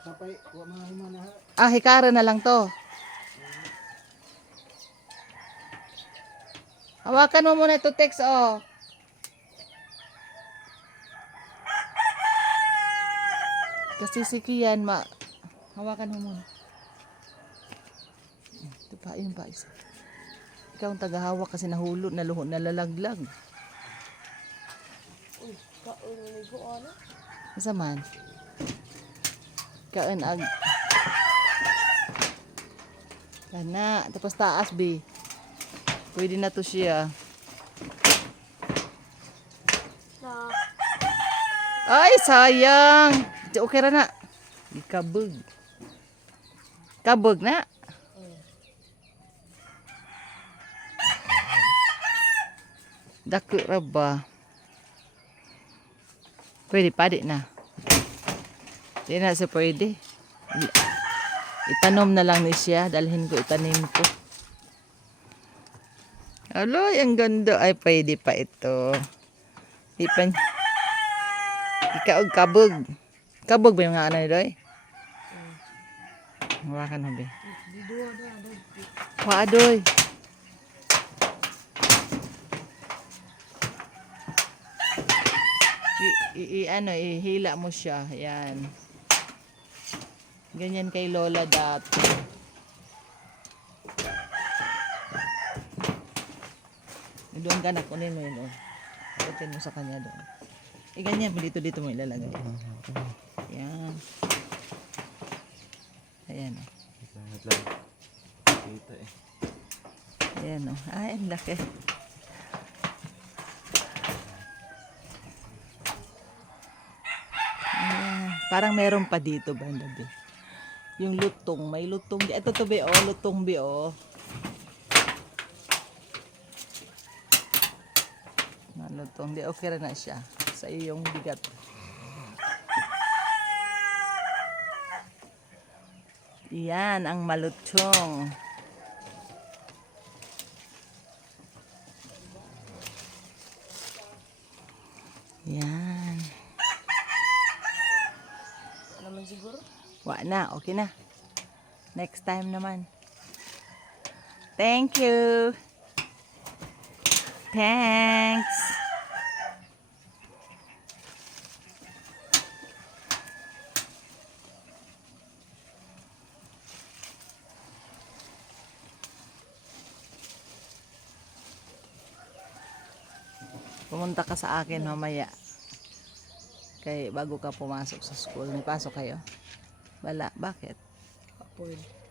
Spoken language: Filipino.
Sapay, wa mga himana ha. Ah, hikara na lang to. Hawakan mo muna ito, Tex, oh. Kasi si Kian, ma... Hawakan mo muna. Ito pa, yun pa isa. Ikaw ang tagahawak kasi nahulot, naluho, nalalaglag. Isa man. Kain ag... Kana, tapos taas, B. Pwede na to siya. Ay, sayang. Okay ra na. Di kabog. Na. Dako ra ba? Pwede pa di na. Di na siya pwede. Itanom na lang ni siya. Dalhin ko, itanim ko. Aloy, ang ganda. Ay, pwede pa ito. Ipan. Ikaw, kabog. Kabog ba yung nga ano ni Doy? Hawakan mo, be. Wa, Doy. I, i, i- ano, ihila mo siya. Yan. Ganyan kay Lola dati. Doon ka na, kunin mo yun. Oh. Kunin mo sa kanya doon. Eh, ganyan. Dito, dito mo ilalagay. Yan. Ayan, oh. Sangat lang. Kita eh. Ayan, oh. Ay, ang laki. Ayan. Parang meron pa dito, banda be. Yung lutong, may lutong. Ito to be, oh, lutong be, oh. Na lutong, di okay na siya. Sa iyong bigat. Yan ang malutong. Yan. Naman siguro. Wa na, okay na. Next time naman. Thank you. Thanks. Pumunta ka sa akin mamaya. Kay bago ka pumasok sa school, may pasok kayo? Wala, bakit? Apoy.